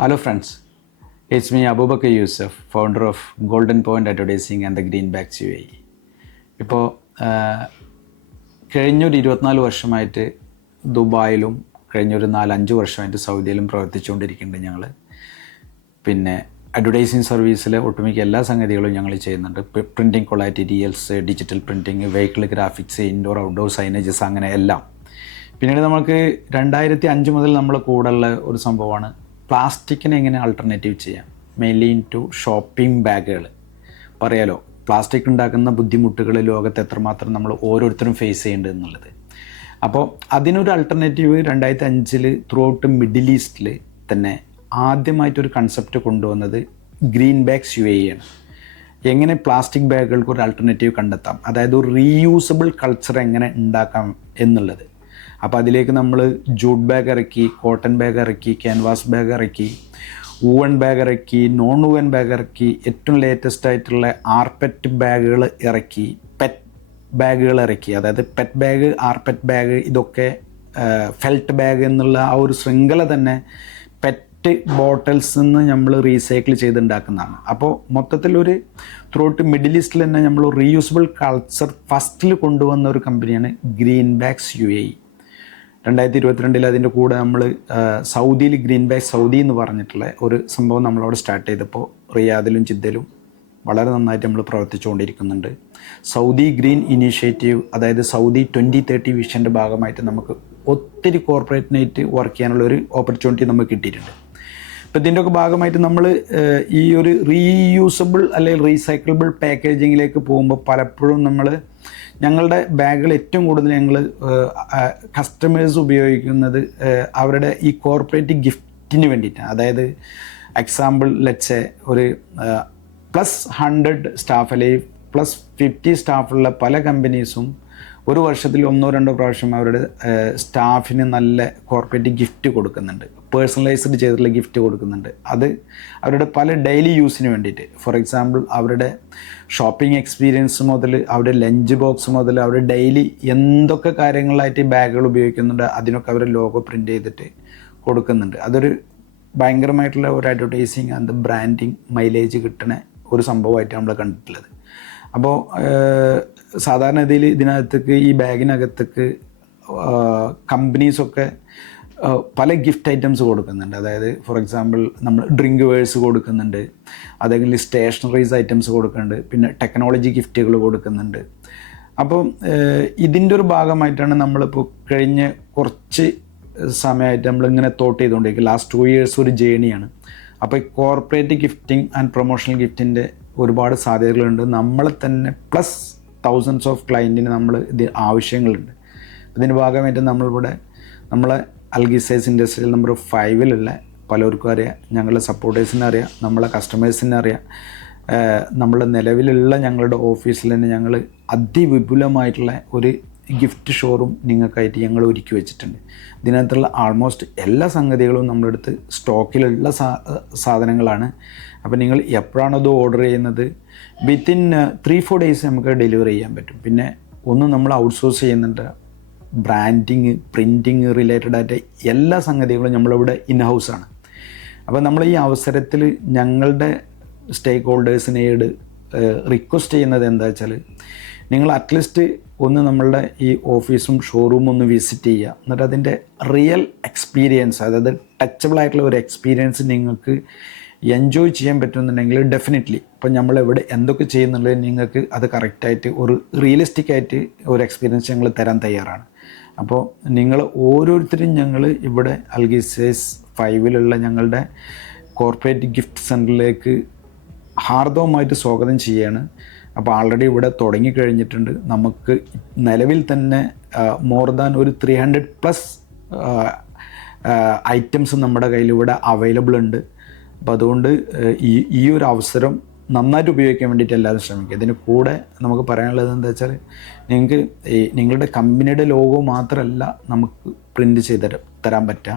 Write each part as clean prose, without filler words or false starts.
Hello friends, it's me Abubakar Yusuf, founder of Golden Point Advertising and the Greenbacks UAE. ഇപ്പോൾ കഴിഞ്ഞൊരു 24 വർഷമായിട്ട് ദുബായിലും കഴിഞ്ഞൊരു 4-5 വർഷമായിട്ട് സൗദിയിലും പ്രവർത്തിച്ചുകൊണ്ടിരിക്കുന്നുണ്ട് ഞങ്ങൾ. പിന്നെ അഡ്വർടൈസിങ് സർവീസിലെ ഒട്ടുമിക്ക എല്ലാ സംഗതികളും ഞങ്ങൾ ചെയ്യുന്നുണ്ട്. Printing quality, DLs, digital printing, vehicle graphics, indoor outdoor signages, അങ്ങനെ എല്ലാം. പിന്നീട് നമുക്ക് 2005 മുതൽ നമ്മൾ കൂടെയുള്ള ഒരു സംഭവമാണ് പ്ലാസ്റ്റിക്കിനെ എങ്ങനെ ആൾട്ടർനേറ്റീവ് ചെയ്യാം, മെയിൻലി ഇൻ ടു ഷോപ്പിംഗ് ബാഗുകൾ. പറയാലോ പ്ലാസ്റ്റിക് ഉണ്ടാക്കുന്ന ബുദ്ധിമുട്ടുകൾ ലോകത്ത് എത്രമാത്രം നമ്മൾ ഓരോരുത്തരും ഫേസ് ചെയ്യേണ്ടത് എന്നുള്ളത്. അപ്പോൾ അതിനൊരു ആൾട്ടർനേറ്റീവ് 2005 ത്രൂ ഔട്ട് മിഡിൽ ഈസ്റ്റിൽ തന്നെ ആദ്യമായിട്ടൊരു കൺസെപ്റ്റ് കൊണ്ടുവന്നത് ഗ്രീൻ ബാഗ്സ് UAE ആണ്. എങ്ങനെ പ്ലാസ്റ്റിക് ബാഗുകൾക്ക് ഒരു ആൾട്ടർനേറ്റീവ് കണ്ടെത്താം, അതായത് ഒരു റീയൂസബിൾ കൾച്ചർ എങ്ങനെ ഉണ്ടാക്കാം എന്നുള്ളത്. അപ്പോൾ അതിലേക്ക് നമ്മൾ ജൂട്ട് ബാഗ് ഇറക്കി, കോട്ടൺ ബാഗ് ഇറക്കി, ക്യാൻവാസ് ബാഗ് ഇറക്കി, വൂവൻ ബാഗ് ഇറക്കി, നോൺ വൂവൻ ബാഗ് ഇറക്കി, ഏറ്റവും ലേറ്റസ്റ്റ് ആയിട്ടുള്ള ആർപെറ്റ് ബാഗുകൾ ഇറക്കി, പെറ്റ് ബാഗുകൾ ഇറക്കി. അതായത് പെറ്റ് ബാഗ്, ആർപെറ്റ് ബാഗ്, ഇതൊക്കെ ഫെൽറ്റ് ബാഗ് എന്നുള്ള ആ ഒരു ശൃംഖല തന്നെ പെറ്റ് ബോട്ടിൽസ് നിന്ന് നമ്മൾ റീസൈക്കിൾ ചെയ്തുണ്ടാക്കുന്നതാണ്. അപ്പോൾ മൊത്തത്തിലൊരു ത്രൂ ഔട്ട് മിഡിൽ ഈസ്റ്റിൽ തന്നെ നമ്മൾ റീയൂസബിൾ കൾച്ചർ ഫസ്റ്റിൽ കൊണ്ടുവന്ന ഒരു കമ്പനിയാണ് ഗ്രീൻ ബാഗ്സ് UAE. 2022 അതിൻ്റെ കൂടെ നമ്മൾ സൗദിയിൽ ഗ്രീൻ ബാഗ് സൗദി എന്ന് പറഞ്ഞിട്ടുള്ള ഒരു സംഭവം നമ്മളവിടെ സ്റ്റാർട്ട് ചെയ്തപ്പോൾ റിയാദിലും ജിദ്ദയിലും വളരെ നന്നായിട്ട് നമ്മൾ പ്രവർത്തിച്ചുകൊണ്ടിരിക്കുന്നുണ്ട്. സൗദി ഗ്രീൻ ഇനീഷ്യേറ്റീവ്, അതായത് സൗദി 2030 വിഷൻ്റെ ഭാഗമായിട്ട് നമുക്ക് ഒത്തിരി കോർപ്പറേറ്റിനായിട്ട് വർക്ക് ചെയ്യാനുള്ള ഒരു ഓപ്പർച്യൂണിറ്റി നമുക്ക് കിട്ടിയിട്ടുണ്ട്. അപ്പോൾ ഇതിൻ്റെയൊക്കെ ഭാഗമായിട്ട് നമ്മൾ ഈ ഒരു റീയൂസബിൾ അല്ലെങ്കിൽ റീസൈക്കിളബിൾ പാക്കേജിങ്ങിലേക്ക് പോകുമ്പോൾ പലപ്പോഴും ഞങ്ങളുടെ ബാഗുകൾ ഏറ്റവും കൂടുതൽ ഞങ്ങൾ കസ്റ്റമേഴ്സ് ഉപയോഗിക്കുന്നത് അവരുടെ ഈ കോർപ്പറേറ്റ് ഗിഫ്റ്റിന് വേണ്ടിയിട്ടാണ്. അതായത് എക്സാമ്പിൾ ലെറ്റ്സ് ഒരു +100 സ്റ്റാഫ് അല്ലെങ്കിൽ +50 സ്റ്റാഫുള്ള പല കമ്പനീസും ഒരു വർഷത്തിൽ 1-2 പ്രാവശ്യം അവരുടെ സ്റ്റാഫിന് നല്ല കോർപ്പറേറ്റ് ഗിഫ്റ്റ് കൊടുക്കുന്നുണ്ട്, പേഴ്സണലൈസ്ഡ് ചെയ്തിട്ടുള്ള ഗിഫ്റ്റ് കൊടുക്കുന്നുണ്ട്. അത് അവരുടെ പല ഡെയിലി യൂസിന് വേണ്ടിയിട്ട്. ഫോർ എക്സാമ്പിൾ അവരുടെ ഷോപ്പിംഗ് എക്സ്പീരിയൻസ് മുതൽ അവരുടെ ലഞ്ച് ബോക്സ് മുതൽ അവരുടെ ഡെയിലി എന്തൊക്കെ കാര്യങ്ങളായിട്ട് ബാഗുകൾ ഉപയോഗിക്കുന്നുണ്ട് അതിനൊക്കെ അവർ ലോഗോ പ്രിൻ്റ് ചെയ്തിട്ട് കൊടുക്കുന്നുണ്ട്. അതൊരു ഭയങ്കരമായിട്ടുള്ള ഒരു അഡ്വർടൈസിങ് ആൻഡ് ബ്രാൻഡിങ് മൈലേജ് കിട്ടുന്ന ഒരു സംഭവമായിട്ട് നമ്മൾ കണ്ടിട്ടുള്ളത്. അപ്പോൾ സാധാരണ രീതിയിൽ ഇതിനകത്തേക്ക് ഈ ബാഗിനകത്തേക്ക് കമ്പനീസൊക്കെ പല ഗിഫ്റ്റ് ഐറ്റംസ് കൊടുക്കുന്നുണ്ട്. അതായത് ഫോർ എക്സാമ്പിൾ നമ്മൾ ഡ്രിങ്ക് വേഴ്സ് കൊടുക്കുന്നുണ്ട്, അതല്ലെങ്കിൽ സ്റ്റേഷനറീസ് ഐറ്റംസ് കൊടുക്കുന്നുണ്ട്, പിന്നെ ടെക്നോളജി ഗിഫ്റ്റുകൾ കൊടുക്കുന്നുണ്ട്. അപ്പം ഇതിൻ്റെ ഒരു ഭാഗമായിട്ടാണ് നമ്മളിപ്പോൾ കഴിഞ്ഞ കുറച്ച് സമയമായിട്ട് നമ്മളിങ്ങനെ തോട്ട് ചെയ്തുകൊണ്ടിരിക്കുക. ലാസ്റ്റ് 2 years ഒരു ജേണിയാണ്. അപ്പോൾ ഈ കോർപ്പറേറ്റ് ഗിഫ്റ്റിംഗ് ആൻഡ് പ്രൊമോഷണൽ ഗിഫ്റ്റിൻ്റെ ഒരുപാട് സാധ്യതകളുണ്ട്. നമ്മളെ തന്നെ +thousands ഓഫ് ക്ലയൻറ്റിന് ഇത് ആവശ്യങ്ങളുണ്ട്. ഇതിൻ്റെ ഭാഗമായിട്ട് നമ്മളെ അൽഗിസൈസ് ഇൻഡസ്ട്രിയൽ നമ്പർ 5 പലർക്കും അറിയാം, ഞങ്ങളുടെ സപ്പോർട്ടേഴ്സിനെ അറിയാം, നമ്മളെ കസ്റ്റമേഴ്സിനെ അറിയാം. നമ്മളെ നിലവിലുള്ള ഞങ്ങളുടെ ഓഫീസിൽ തന്നെ ഞങ്ങൾ അതിവിപുലമായിട്ടുള്ള ഒരു ഗിഫ്റ്റ് ഷോറൂം നിങ്ങൾക്കായിട്ട് ഞങ്ങൾ ഒരുക്കി വെച്ചിട്ടുണ്ട്. ഇതിനകത്തുള്ള ആൾമോസ്റ്റ് എല്ലാ സംഗതികളും നമ്മളെടുത്ത് സ്റ്റോക്കിലുള്ള സാധനങ്ങളാണ്. അപ്പോൾ നിങ്ങൾ എപ്പോഴാണത് ഓർഡർ ചെയ്യുന്നത് വിത്തിൻ 3-4 days നമുക്ക് ഡെലിവറി ചെയ്യാൻ പറ്റും. പിന്നെ നമ്മൾ ഔട്ട്സോഴ്സ് ചെയ്യുന്നുണ്ട്. ബ്രാൻഡിങ്, പ്രിൻറ്റിങ് റിലേറ്റഡ് ആയിട്ട് എല്ലാ സംഗതികളും നമ്മളിവിടെ ഇൻഹൗസാണ്. അപ്പോൾ നമ്മൾ ഈ അവസരത്തിൽ ഞങ്ങളുടെ സ്റ്റേക്ക് ഹോൾഡേഴ്സിനോട് റിക്വസ്റ്റ് ചെയ്യുന്നത് എന്താ വെച്ചാൽ, നിങ്ങൾ അറ്റ്ലീസ്റ്റ് നമ്മളുടെ ഈ ഓഫീസും ഷോറൂമും ഒന്ന് വിസിറ്റ് ചെയ്യുക. എന്നിട്ട് അതിൻ്റെ റിയൽ എക്സ്പീരിയൻസ്, അതായത് ടച്ചബിൾ ആയിട്ടുള്ള ഒരു എക്സ്പീരിയൻസ് നിങ്ങൾക്ക് എൻജോയ് ചെയ്യാൻ പറ്റുമെന്നുണ്ടെങ്കിൽ ഡെഫിനറ്റ്ലി ഇപ്പം നമ്മളെവിടെ എന്തൊക്കെ ചെയ്യുന്നുള്ളത് നിങ്ങൾക്ക് അത് കറക്റ്റായിട്ട് ഒരു റിയലിസ്റ്റിക് ആയിട്ട് ഒരു എക്സ്പീരിയൻസ് ഞങ്ങൾ തരാൻ തയ്യാറാണ്. അപ്പോൾ നിങ്ങൾ ഓരോരുത്തരും ഞങ്ങൾ ഇവിടെ അൽഗിസൈസ് 5 ഞങ്ങളുടെ കോർപ്പറേറ്റ് ഗിഫ്റ്റ് സെൻറ്ററിലേക്ക് ഹാർദവമായിട്ട് സ്വാഗതം ചെയ്യുകയാണ്. അപ്പോൾ ആൾറെഡി ഇവിടെ തുടങ്ങിക്കഴിഞ്ഞിട്ടുണ്ട്. നമുക്ക് നിലവിൽ തന്നെ മോർ ദാൻ ഒരു 300+ ഐറ്റംസ് നമ്മുടെ കയ്യിൽ ഇവിടെ അവൈലബിൾ ഉണ്ട്. അപ്പോൾ അതുകൊണ്ട് ഈ ഒരു അവസരം നന്നായിട്ട് ഉപയോഗിക്കാൻ വേണ്ടിയിട്ട് എല്ലാവരും ശ്രമിക്കുക. ഇതിന് കൂടെ നമുക്ക് പറയാനുള്ളത് എന്താ വെച്ചാൽ, നിങ്ങൾക്ക് നിങ്ങളുടെ കമ്പനിയുടെ ലോഗോ മാത്രമല്ല നമുക്ക് പ്രിൻ്റ് ചെയ്ത് തരാൻ പറ്റുക,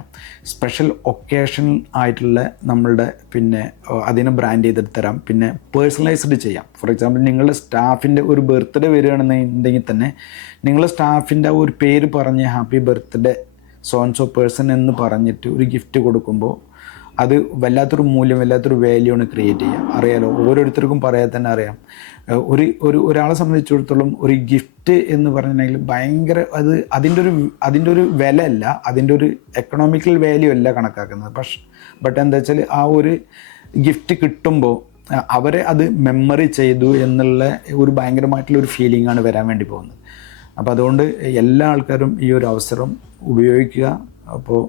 സ്പെഷ്യൽ ഒക്കേഷൻ ആയിട്ടുള്ള നമ്മളുടെ പിന്നെ അതിനെ ബ്രാൻഡ് ചെയ്തിട്ട് തരാം, പിന്നെ പേഴ്സണലൈസ്ഡ് ചെയ്യാം. ഫോർ എക്സാമ്പിൾ നിങ്ങളുടെ സ്റ്റാഫിൻ്റെ ഒരു ബർത്ത്ഡേ വരികയാണെന്നുണ്ടെങ്കിൽ തന്നെ നിങ്ങളുടെ സ്റ്റാഫിൻ്റെ ഒരു പേര് പറഞ്ഞ് happy birthday so and so person എന്ന് പറഞ്ഞിട്ട് ഒരു ഗിഫ്റ്റ് കൊടുക്കുമ്പോൾ അത് വല്ലാത്തൊരു മൂല്യം, വല്ലാത്തൊരു വാല്യൂ ആണ് ക്രിയേറ്റ് ചെയ്യുക. അറിയാലോ, ഓരോരുത്തർക്കും പറയാൻ തന്നെ അറിയാം. ഒരാളെ സംബന്ധിച്ചിടത്തോളം ഒരു ഗിഫ്റ്റ് എന്ന് പറഞ്ഞിട്ടുണ്ടെങ്കിൽ ഭയങ്കര അതിൻ്റെ ഒരു വില അല്ല, അതിൻ്റെ ഒരു എക്കണോമിക്കൽ വാല്യൂ അല്ല കണക്കാക്കുന്നത്. ബട്ട് എന്താ വെച്ചാൽ ആ ഒരു ഗിഫ്റ്റ് കിട്ടുമ്പോൾ അവരെ അത് മെമ്മറി ചെയ്തു എന്നുള്ള ഒരു ഭയങ്കരമായിട്ടുള്ളൊരു ഫീലിംഗ് ആണ് വരാൻ വേണ്ടി പോകുന്നത്. അപ്പോൾ അതുകൊണ്ട് എല്ലാ ആൾക്കാരും ഈ ഒരു അവസരം ഉപയോഗിക്കുക. അപ്പോൾ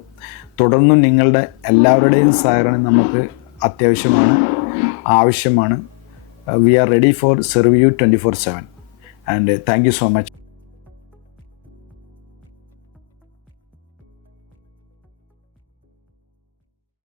തുടർന്നും നിങ്ങളുടെ എല്ലാവരുടെയും സഹകരണം നമുക്ക് അത്യാവശ്യമാണ്, ആവശ്യമാണ്. We are ready for serve you 24/7 and thank you so much.